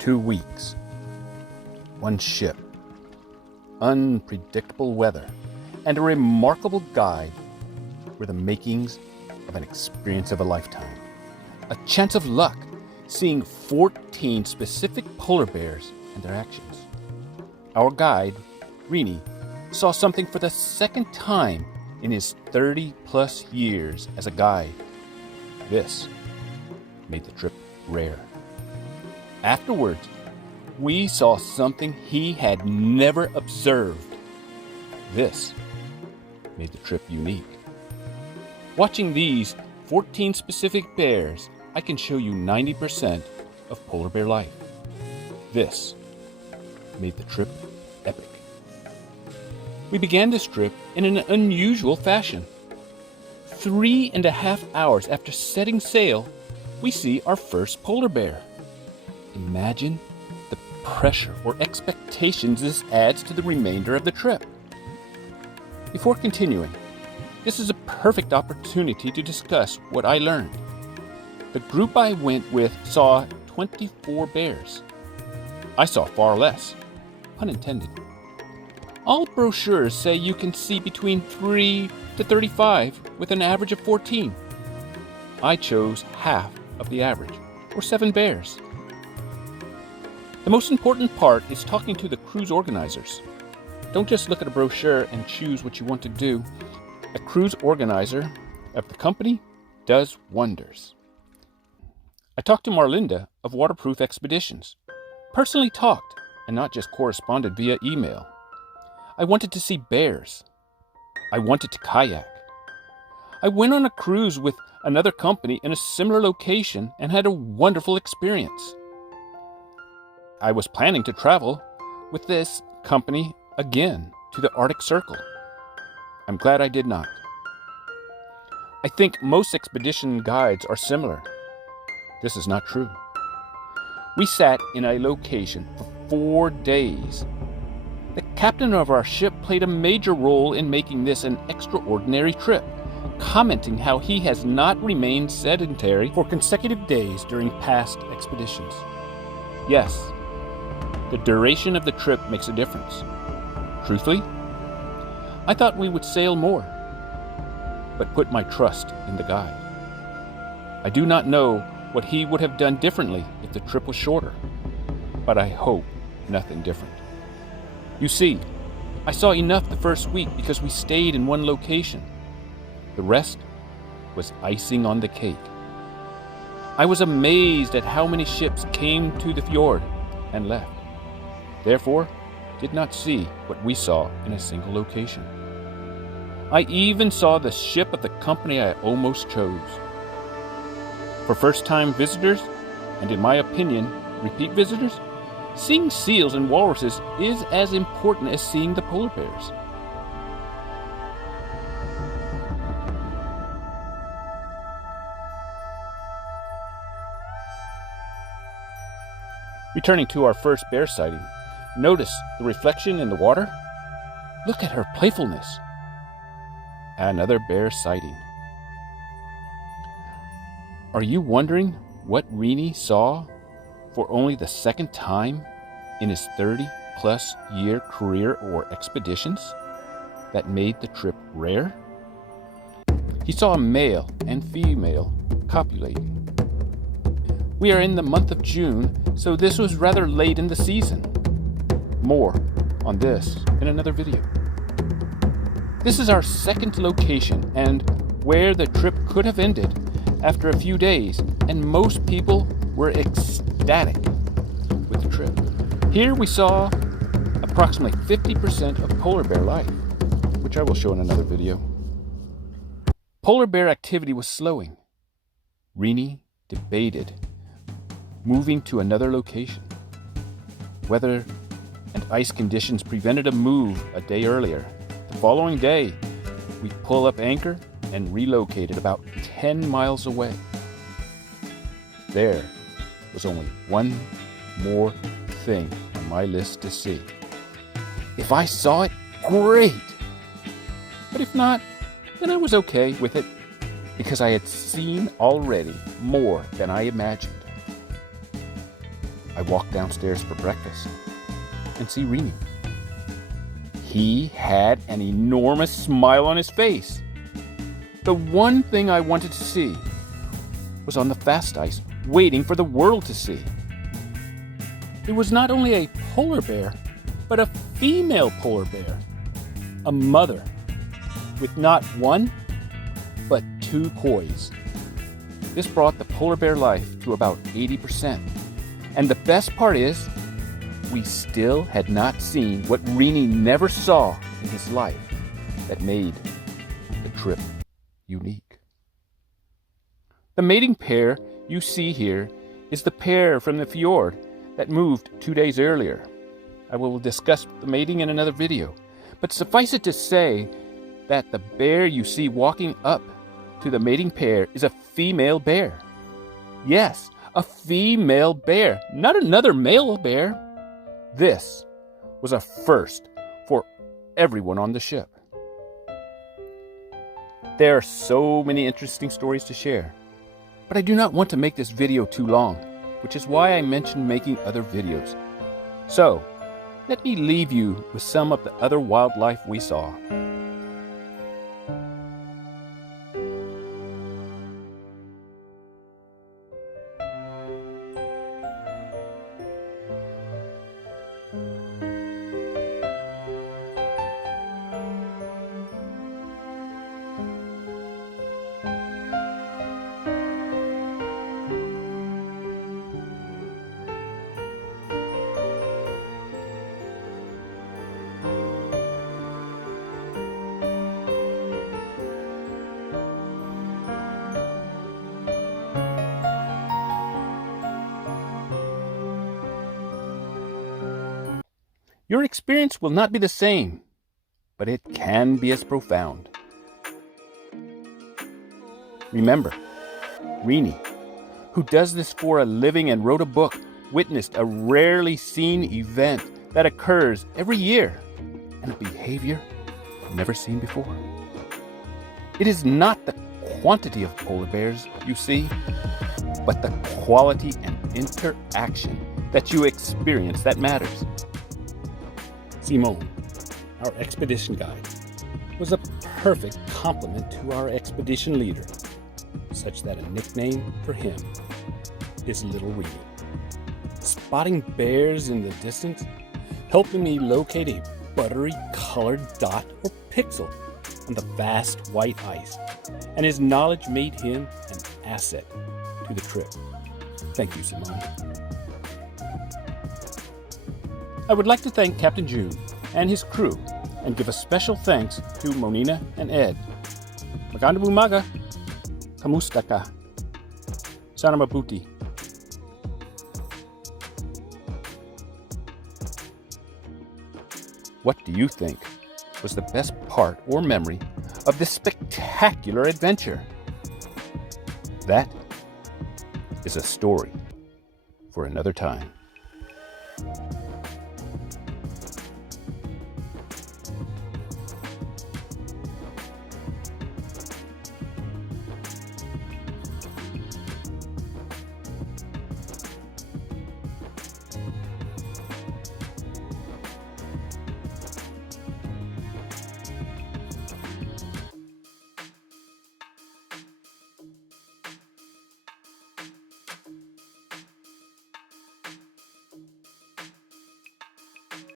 2 weeks, one ship, unpredictable weather, and a remarkable guide were the makings of an experience of a lifetime. A chance of luck, seeing 14 specific polar bears and their actions. Our guide, Rinie, saw something for the second time in his 30-plus years as a guide. This made the trip rare. Afterwards, we saw something he had never observed. This made the trip unique. Watching these 14 specific bears, I can show you 90% of polar bear life. This made the trip epic. We began this trip in an unusual fashion. 3.5 hours after setting sail, we see our first polar bear. Imagine the pressure or expectations this adds to the remainder of the trip. Before continuing, this is a perfect opportunity to discuss what I learned. The group I went with saw 24 bears. I saw far less, pun intended. All brochures say you can see between 3 to 35 with an average of 14. I chose half of the average, or 7 bears. The most important part is talking to the cruise organizers. Don't just look at a brochure and choose what you want to do. A cruise organizer of the company does wonders. I talked to Marlynda of Waterproof Expeditions. Personally talked, and not just corresponded via email. I wanted to see bears. I wanted to kayak. I went on a cruise with another company in a similar location and had a wonderful experience. I was planning to travel with this company again to the Arctic Circle. I'm glad I did not. I think most expedition guides are similar. This is not true. We sat in a location for 4 days. The captain of our ship played a major role in making this an extraordinary trip, commenting how he has not remained sedentary for consecutive days during past expeditions. Yes, the duration of the trip makes a difference. Truthfully, I thought we would sail more, but put my trust in the guide. I do not know what he would have done differently if the trip was shorter, but I hope nothing different. You see, I saw enough the first week because we stayed in one location. The rest was icing on the cake. I was amazed at how many ships came to the fjord and left. Therefore, did not see what we saw in a single location. I even saw the ship of the company I almost chose. For first-time visitors, and in my opinion, repeat visitors, seeing seals and walruses is as important as seeing the polar bears. Returning to our first bear sighting, notice the reflection in the water? Look at her playfulness. Another bear sighting. Are you wondering what Rinie saw for only the second time in his 30-plus year career or expeditions that made the trip rare? He saw a male and female copulating. We are in the month of June, so this was rather late in the season. More on this in another video. This is our second location and where the trip could have ended after a few days, and most people were ecstatic with the trip. Here we saw approximately 50% of polar bear life, which I will show in another video. Polar bear activity was slowing. Rinie debated moving to another location. Weather and ice conditions prevented a move a day earlier. The following day, we pull up anchor and relocated about 10 miles away. There was only one more thing on my list to see. If I saw it, great! But if not, then I was okay with it because I had seen already more than I imagined. I walk downstairs for breakfast and see Rinie. He had an enormous smile on his face. The one thing I wanted to see was on the fast ice, waiting for the world to see. It was not only a polar bear, but a female polar bear. A mother with not one, but 2 kois. This brought the polar bear life to about 80%. And the best part is, we still had not seen what Rinie never saw in his life that made the trip unique. The mating pair you see here is the pair from the fjord that moved 2 days earlier. I will discuss the mating in another video, but suffice it to say that the bear you see walking up to the mating pair is a female bear. Yes, a female bear, not another male bear. This was a first for everyone on the ship. There are so many interesting stories to share, but I do not want to make this video too long, which is why I mentioned making other videos. So, let me leave you with some of the other wildlife we saw. Your experience will not be the same, but it can be as profound. Remember, Rinie, who does this for a living and wrote a book, witnessed a rarely seen event that occurs every year, and a behavior never seen before. It is not the quantity of polar bears you see, but the quality and interaction that you experience that matters. Simone, our expedition guide, was a perfect complement to our expedition leader, such that a nickname for him is Little Rinie. Spotting bears in the distance, helping me locate a buttery colored dot or pixel on the vast white ice, and his knowledge made him an asset to the trip. Thank you, Simone. I would like to thank Captain June and his crew, and give a special thanks to Monina and Ed. Magandang umaga. Kamusta ka? Sana mabuti. What do you think was the best part or memory of this spectacular adventure? That is a story for another time.